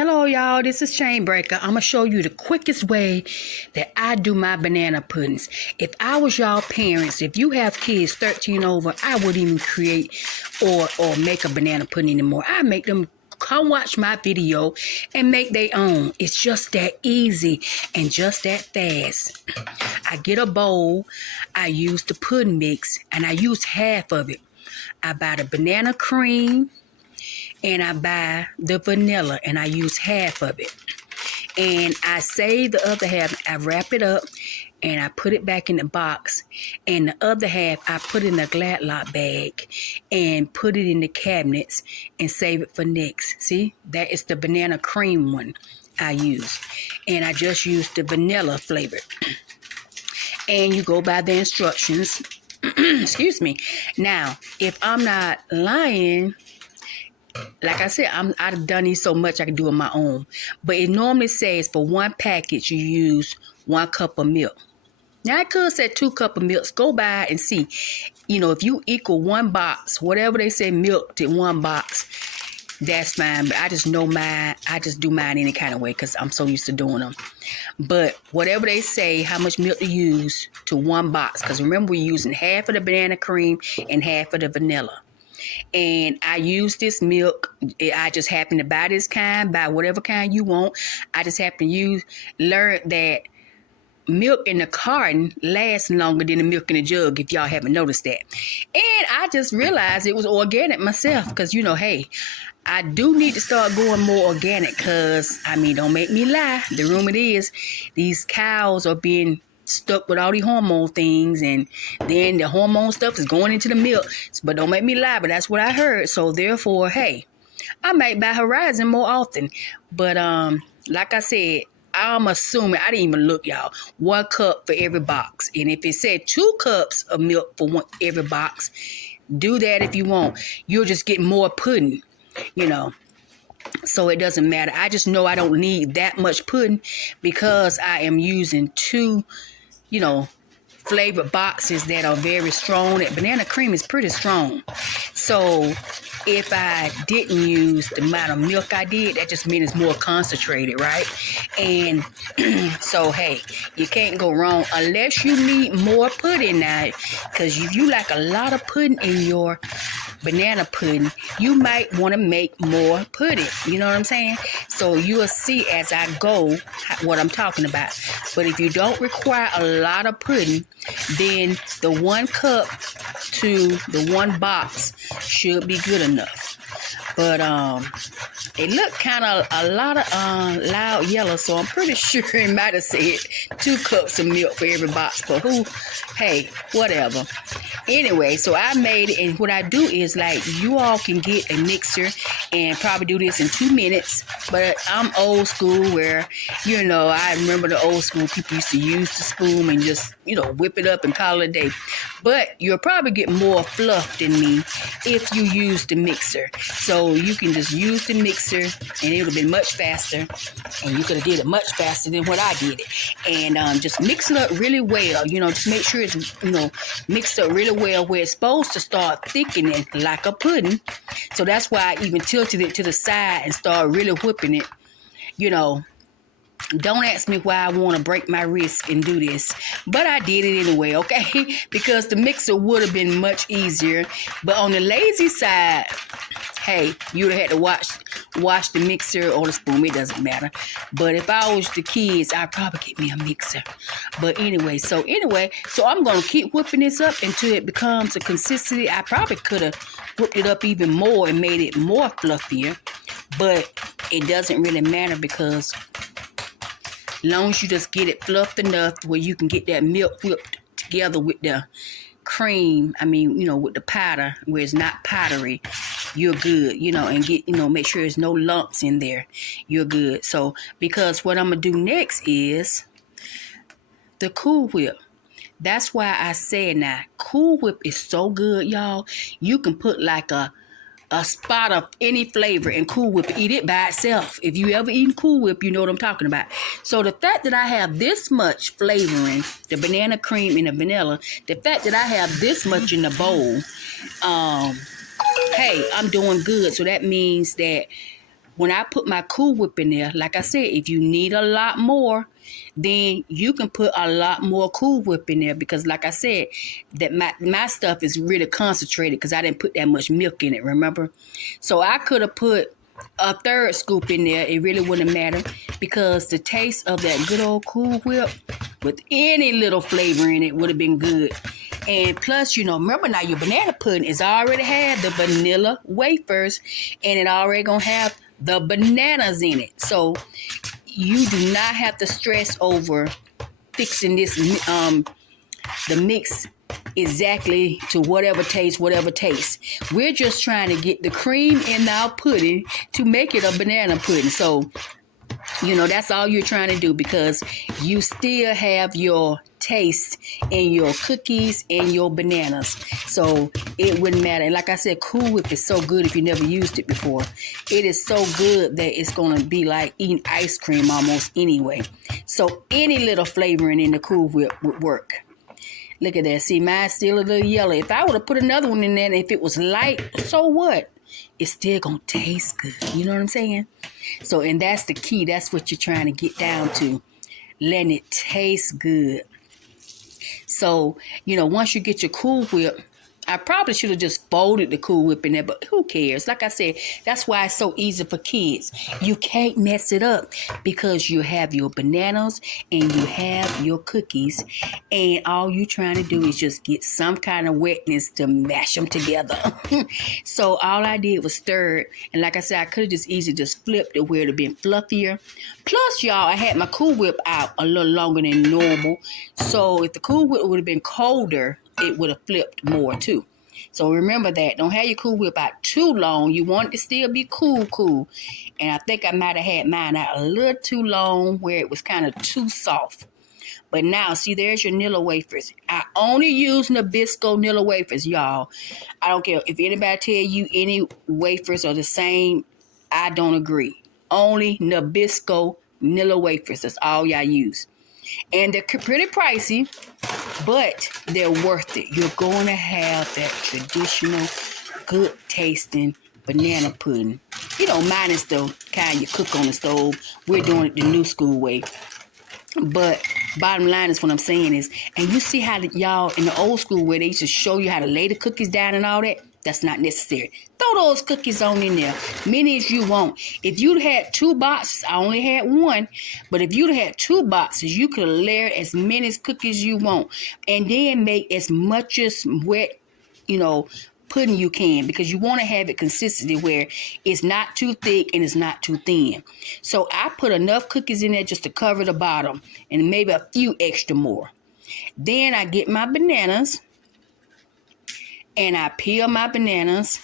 Hello y'all, this is Chainbreaker. I'm gonna show you the quickest way that I do my banana puddings. If I was y'all parents, if you have kids 13 over, I wouldn't even create or make a banana pudding anymore. I make them come watch my video and make their own. It's just that easy and just that fast. I get a bowl, I use the pudding mix, and I use half of it. I buy the banana cream, and I buy the vanilla, and I use half of it. And I save the other half. I wrap it up, and I put it back in the box. And the other half, I put in a Gladlock bag and put it in the cabinets and save it for next. See, that is the banana cream one I use. And I just use the vanilla flavor. And you go by the instructions. Excuse me. Now, if I'm not lying, like I said, I've done these so much I can do it on my own. But it normally says for one package, you use 1 cup of milk. Now, I could say 2 cups of milk. Go by and see. You know, if you equal 1 box, whatever they say milk to 1 box, that's fine. But I just know mine. I just do mine any kind of way because I'm so used to doing them. But whatever they say, how much milk to use to 1 box. Because remember, we're using half of the banana cream and half of the vanilla. And I use this milk. I just happen to buy this kind, buy whatever kind you want. I just happen to learn that milk in the carton lasts longer than the milk in the jug, if y'all haven't noticed that. And I just realized it was organic myself because, you know, hey, I do need to start going more organic because, I mean, don't make me lie. The rumor is these cows are being stuck with all these hormone things, and then the hormone stuff is going into the milk. But don't make me lie, but that's what I heard. So therefore, hey, I might buy Horizon more often. But like I said, I'm assuming, I didn't even look, y'all, 1 cup for every box. And if it said 2 cups of milk for every box, do that if you want. You'll just get more pudding, you know. So it doesn't matter. I just know I don't need that much pudding because I am using 2, you know, flavored boxes that are very strong. That banana cream is pretty strong. So if I didn't use the amount of milk I did, that just means it's more concentrated, right? And so, hey, you can't go wrong unless you need more pudding now. Because if you like a lot of pudding in your banana pudding, you might want to make more pudding. You know what I'm saying? So you'll see as I go what I'm talking about. But if you don't require a lot of pudding, then the 1 cup to the 1 box should be good enough. But it looked kind of a lot of loud yellow, so I'm pretty sure it might have said 2 cups of milk for every box. But hey, whatever. Anyway, so I made it, and what I do is, like, you all can get a mixer and probably do this in 2 minutes, but I'm old school where, you know, I remember the old school people used to use the spoon and just, you know, whip it up and call it a day. But you'll probably get more fluff than me if you use the mixer. So you can just use the mixer and it'll be much faster, and you could have did it much faster than what I did it. And just mix it up really well, you know, just make sure it's, you know, mixed up really well where it's supposed to start thickening like a pudding. So that's why I even tilted it to the side and started really whipping it. You know, don't ask me why I want to break my wrist and do this, but I did it anyway, okay? Because the mixer would have been much easier. But on the lazy side, hey, you'd have had to wash the mixer or the spoon. It doesn't matter. But if I was the kids, I'd probably get me a mixer. But anyway, so I'm going to keep whipping this up until it becomes a consistency. I probably could have whipped it up even more and made it more fluffier. But it doesn't really matter because long as you just get it fluffed enough where you can get that milk whipped together with the cream, I mean, you know, with the powder where it's not powdery, you're good, you know, and get, you know, make sure there's no lumps in there. You're good. So, because what I'm going to do next is the Cool Whip. That's why I said now, Cool Whip is so good, y'all. You can put like a spot of any flavor in Cool Whip. Eat it by itself. If you ever eaten Cool Whip, you know what I'm talking about. So the fact that I have this much flavoring, the banana cream and the vanilla, the fact that I have this much in the bowl, hey, I'm doing good. So that means that when I put my Cool Whip in there, like I said, if you need a lot more, then you can put a lot more Cool Whip in there, because like I said, that my stuff is really concentrated because I didn't put that much milk in it, remember? So I could have put a third scoop in there. It really wouldn't matter, because the taste of that good old Cool Whip with any little flavor in it would have been good. And plus, remember now, your banana pudding is already had the vanilla wafers, and it already gonna have the bananas in it. So you do not have to stress over fixing this the mix exactly to whatever taste. We're just trying to get the cream in our pudding to make it a banana pudding. So that's all you're trying to do, because you still have your taste in your cookies and your bananas. So it wouldn't matter. And like I said, Cool Whip is so good if you never used it before. It is so good that it's going to be like eating ice cream almost anyway. So any little flavoring in the Cool Whip would work. Look at that. See, mine's still a little yellow. If I would have put another one in there, and if it was light, so what? It's still going to taste good. You know what I'm saying? So, and that's the key. That's what you're trying to get down to. Letting it taste good. So, once you get your Cool Whip, I probably should have just folded the Cool Whip in there, but who cares? Like I said, that's why it's so easy for kids. You can't mess it up, because you have your bananas and you have your cookies, and all you're trying to do is just get some kind of wetness to mash them together. So all I did was stir it, and like I said, I could have just easily just flipped it where it would have been fluffier. Plus, y'all, I had my Cool Whip out a little longer than normal, so if the Cool Whip would have been colder, it would have flipped more too. So remember that. Don't have your Cool Whip out too long. You want it to still be cool. And I think I might have had mine out a little too long, where it was kind of too soft. But now, see, there's your Nilla wafers. I only use Nabisco Nilla wafers, y'all. I don't care if anybody tell you any wafers are the same. I don't agree. Only Nabisco Nilla wafers. That's all y'all use. And they're pretty pricey, but they're worth it. You're going to have that traditional, good tasting banana pudding. Minus the kind you cook on the stove. We're doing it the new school way. But bottom line is what I'm saying is, and you see how y'all in the old school way, they used to show you how to lay the cookies down and all that. That's not necessary. Throw those cookies on in there, many as you want. If you'd had 2 boxes, I only had 1, but if you'd had 2 boxes, you could layer as many cookies you want, and then make as much as wet, pudding you can, because you want to have it consistently where it's not too thick and it's not too thin. So I put enough cookies in there just to cover the bottom, and maybe a few extra more. Then I get my bananas, and I peel my bananas,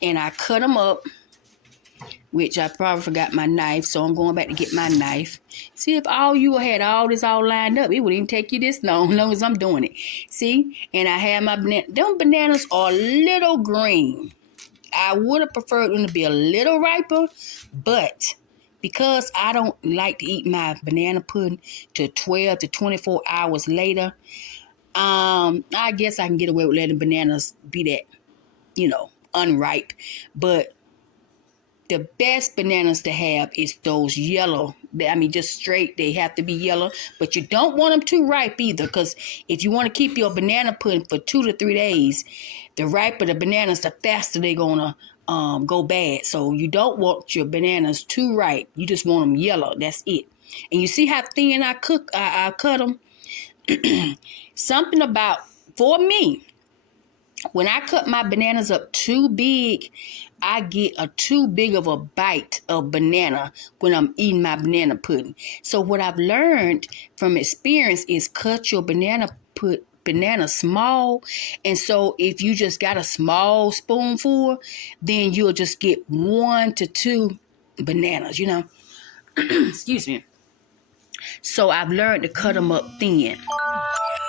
and I cut them up, which I probably forgot my knife, so I'm going back to get my knife. See, if all you had all this all lined up, it wouldn't even take you this long as I'm doing it. See, and I have my banana. Them bananas are a little green. I would have preferred them to be a little riper, but because I don't like to eat my banana pudding till 12 to 24 hours later, I guess I can get away with letting bananas be that, unripe. But the best bananas to have is those yellow. Just straight. They have to be yellow, but you don't want them too ripe either, because if you want to keep your banana pudding for 2 to 3 days, the riper the bananas, the faster they're gonna go bad. So you don't want your bananas too ripe. You just want them yellow. That's it. And you see how thin I cut them. Something about, for me, when I cut my bananas up too big, I get a too big of a bite of banana when I'm eating my banana pudding. So what I've learned from experience is cut your banana small. And so if you just got a small spoonful, then you'll just get 1 to 2 bananas, Excuse me. So I've learned to cut them up thin.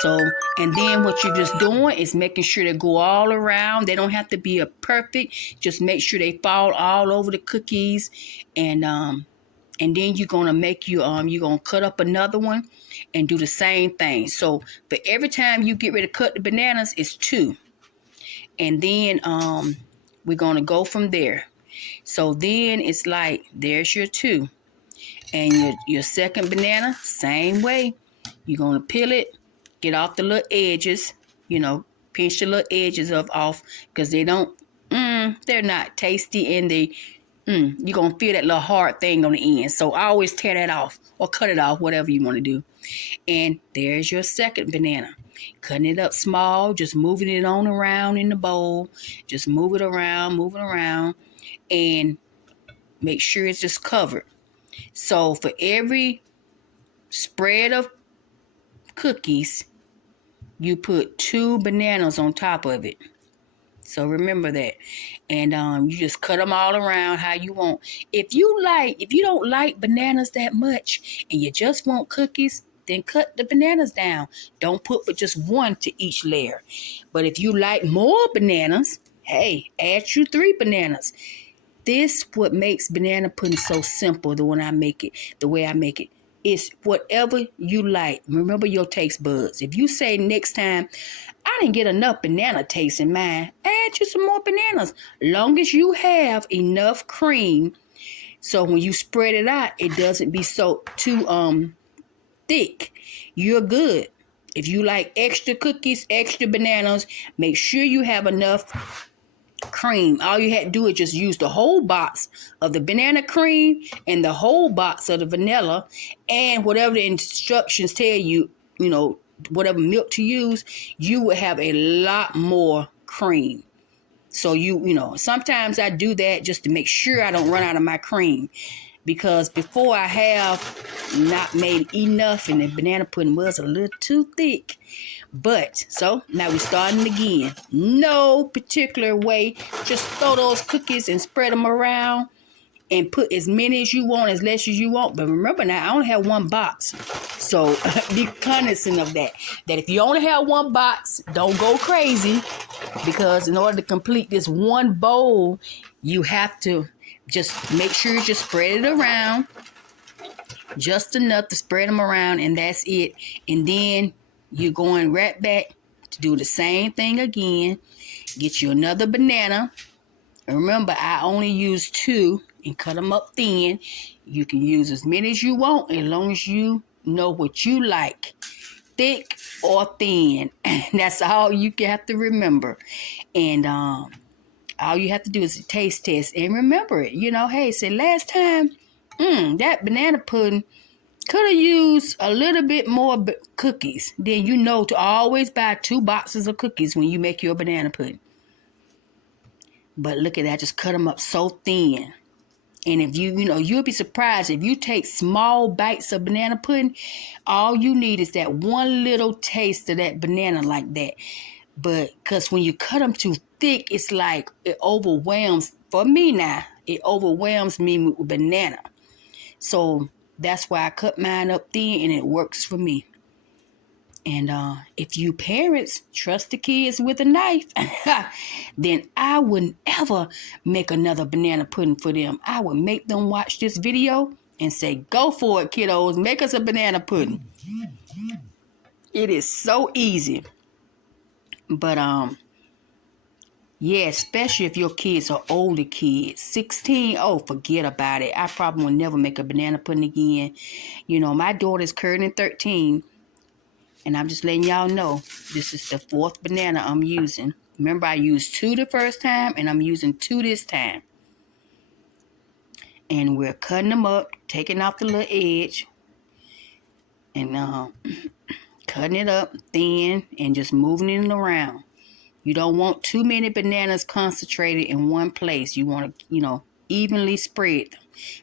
So, and then what you're just doing is making sure they go all around. They don't have to be a perfect. Just make sure they fall all over the cookies. And then you're going to you're going to cut up another one and do the same thing. So for every time you get ready to cut the bananas, it's 2. And then we're going to go from there. So then it's like, there's your 2. And your second banana, same way. You're going to peel it, get off the little edges, pinch the little edges off because they're not tasty, and you're going to feel that little hard thing on the end. So I always tear that off or cut it off, whatever you want to do. And there's your second banana. Cutting it up small, just moving it on around in the bowl. Just move it around, and make sure it's just covered. So for every spread of cookies, you put 2 bananas on top of it. So remember that. And you just cut them all around how you want. If you don't like bananas that much and you just want cookies, then cut the bananas down. Don't put but just 1 to each layer. But if you like more bananas, hey, add you 3 bananas. This what makes banana pudding so simple, the way I make it. It's whatever you like. Remember your taste buds. If you say next time, I didn't get enough banana taste in mine, add you some more bananas. Long as you have enough cream, so when you spread it out, it doesn't be so too thick. You're good. If you like extra cookies, extra bananas, make sure you have enough cream. All you had to do is just use the whole box of the banana cream and the whole box of the vanilla, and whatever the instructions tell you, whatever milk to use, you will have a lot more cream. So sometimes I do that just to make sure I don't run out of my cream, because before I have not made enough and the banana pudding was a little too thick. But, so now we're starting again. No particular way. Just throw those cookies and spread them around and put as many as you want, as less as you want. But remember now, I only have 1 box. So be cognizant of that. That if you only have 1 box, don't go crazy. Because in order to complete this 1 bowl, you have to just make sure you just spread it around. Just enough to spread them around, and that's it. And then you're going right back to do the same thing again. Get you another banana. And remember, I only use 2 and cut them up thin. You can use as many as you want, as long as you know what you like, thick or thin. That's all you have to remember. And all you have to do is a taste test and remember it. Hey, say last time, that banana pudding could have used a little bit more cookies. Then to always buy 2 boxes of cookies when you make your banana pudding. But look at that, just cut them up so thin. And if you'll be surprised if you take small bites of banana pudding, all you need is that 1 little taste of that banana like that. But because when you cut them too thick, it's like it overwhelms. For me now, it overwhelms me with banana. So that's why I cut mine up thin, and it works for me. And if you parents trust the kids with a knife, then I wouldn't ever make another banana pudding for them. I would make them watch this video and say, go for it, kiddos. Make us a banana pudding. It is so easy. But yeah, especially if your kids are older kids. 16, forget about it. I probably will never make a banana pudding again. My daughter's currently 13. And I'm just letting y'all know, this is the 4th banana I'm using. Remember, I used 2 the first time, and I'm using 2 this time. And we're cutting them up, taking off the little edge, and cutting it up thin, and just moving it around. You don't want too many bananas concentrated in one place. You want to, evenly spread them.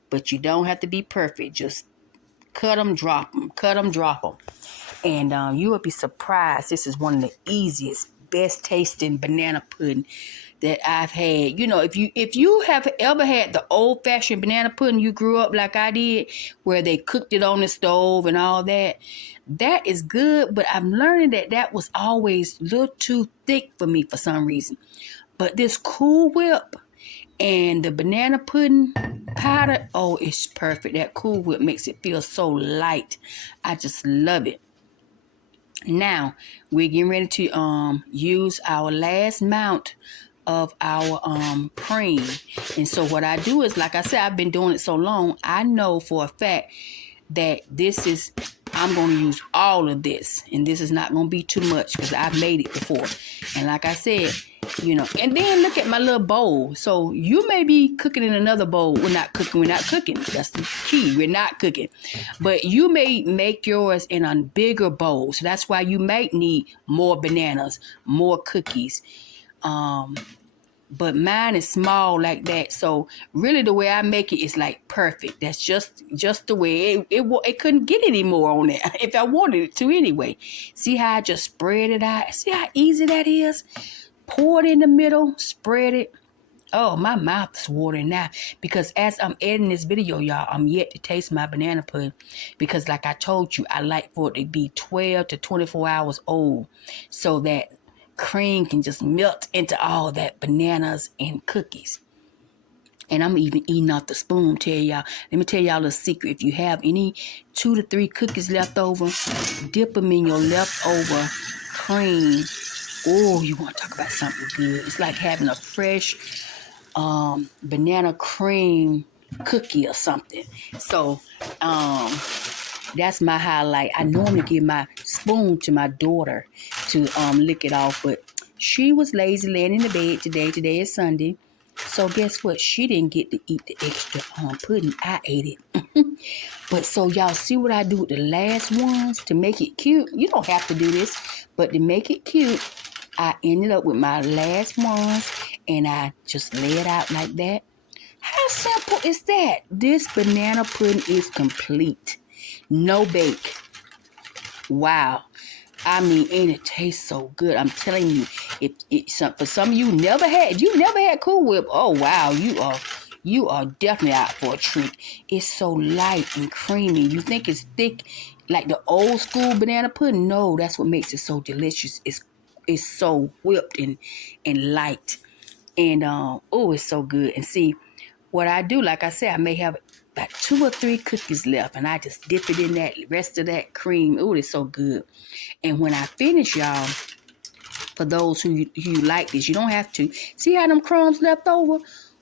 But you don't have to be perfect. Just cut them, drop them. Cut them, drop them. And you will be surprised. This is one of the easiest, best tasting banana pudding that I've had. If you have ever had the old fashioned banana pudding you grew up like I did, where they cooked it on the stove and all that, that is good. But I'm learning that was always a little too thick for me for some reason. But this Cool Whip and the banana pudding powder, it's perfect. That Cool Whip makes it feel so light. I just love it. Now, we're getting ready to use our last mount of our cream. And so what I do is, like I said, I've been doing it so long, I know for a fact that I'm going to use all of this, and this is not going to be too much because I've made it before. And like I said, and then look at my little bowl. So you may be cooking in another bowl. We're not cooking. That's the key. We're not cooking. But you may make yours in a bigger bowl. So that's why you might need more bananas, more cookies. But mine is small like that. So really the way I make it is like perfect. That's just the way it couldn't get any more on it if I wanted it to anyway. See how I just spread it out? See how easy that is? Pour it in the middle, spread it. Oh, my mouth is watering now because as I'm editing this video, y'all, I'm yet to taste my banana pudding because like I told you, I like for it to be 12 to 24 hours old so that cream can just melt into all that bananas and cookies. And I'm even eating off the spoon, tell y'all. Let me tell y'all a secret. If you have any 2 to 3 cookies left over, dip them in your leftover cream. Oh, you want to talk about something good. It's like having a fresh banana cream cookie or something. So, that's my highlight. I normally give my spoon to my daughter to lick it off, but she was lazy laying in the bed today. Today is Sunday. So guess what? She didn't get to eat the extra pudding. I ate it. But so y'all see what I do with the last ones to make it cute? You don't have to do this, but to make it cute, I ended up with my last ones and I just lay it out like that. How simple is that? This banana pudding is complete. No bake. Wow. I mean, ain't it taste so good? I'm telling you, for some of you you never had Cool Whip. Oh wow, you are definitely out for a treat. It's so light and creamy. You think it's thick like the old school banana pudding? No, that's what makes it so delicious. It's so whipped and light. And it's so good. And see, what I do, like I said, I may have about 2 or 3 cookies left, and I just dip it in that rest of that cream. Oh, it's so good. And when I finish, y'all, for those who like this, you don't have to. See how them crumbs left over?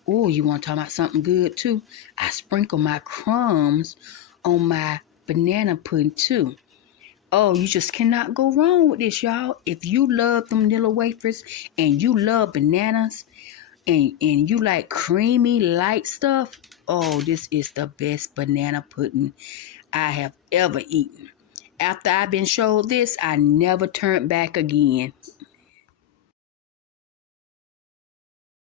Oh, you want to talk about something good too? I sprinkle my crumbs on my banana pudding too. Oh, you just cannot go wrong with this, y'all. If you love them little wafers and you love bananas, and you like creamy light stuff, oh, this is the best banana pudding I have ever eaten. After I've been showed this, I never turned back again.